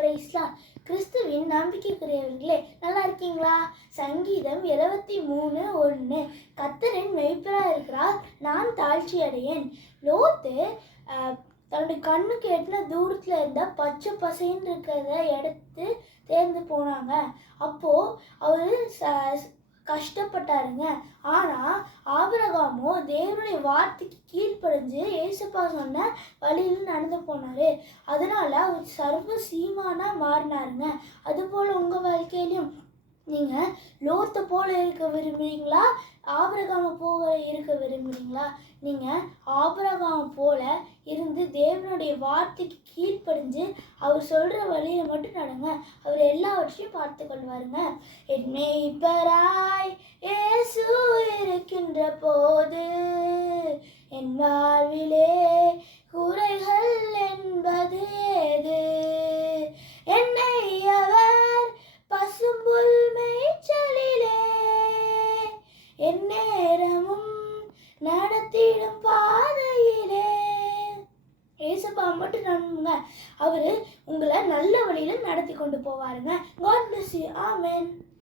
பிரைஸ்லாம். கிறிஸ்துவின் நம்பிக்கைக்குரியவர்களே, நல்லா இருக்கீங்களா? சங்கீதம் 73:1. கர்த்தரின் மெய்ப்பராக இருக்கிறார், நான் தாழ்ச்சி அடையேன். லோத்து தன்னுடைய கண்ணுக்கு எட்டின தூரத்தில் இருந்தால் பச்சை பசைன்னு இருக்கிறத எடுத்து தேர்ந்து போனாங்க. அப்போது அவர் கஷ்டப்பட்டாருங்க. ஆனால் ஆபிரகாமோ தேவனுடைய வார்த்தைக்கு கீழ்ப்படிஞ்சு ஏசப்பா சொன்ன வழியில் நடந்து போனார். அதனால் அவர் சர்வ சீமானாக மாறினாருங்க. அதுபோல் உங்கள் வாழ்க்கையிலையும் நீங்கள் லோத்தை போல் இருக்க விரும்புகிறீங்களா, ஆபிரகாமை போல இருக்க விரும்புகிறீங்களா? நீங்கள் ஆபிரகாமை போல இருந்து தேவனுடைய வார்த்தைக்கு கீழ்ப்படிஞ்சு அவர் சொல்கிற வழியை மட்டும் நடங்க. அவர் எல்லாவற்றையும் பார்த்து கொள்வாருங்க. என் மேய்ப்பராய் இயேசு இருக்கின்ற போது என் வாழ்விலே குறைகள் என்பது ஏது? என்னை அவர் பசும்புல் மேய்ச்சலிலே எந்நேரமும் நடத்திடும் பாதையிலே. ஏசப்பா மட்டும் நம்புங்க, அவர் உங்களை நல்ல வழியில் நடத்தி கொண்டு போவாருங்க. God bless you. Amen.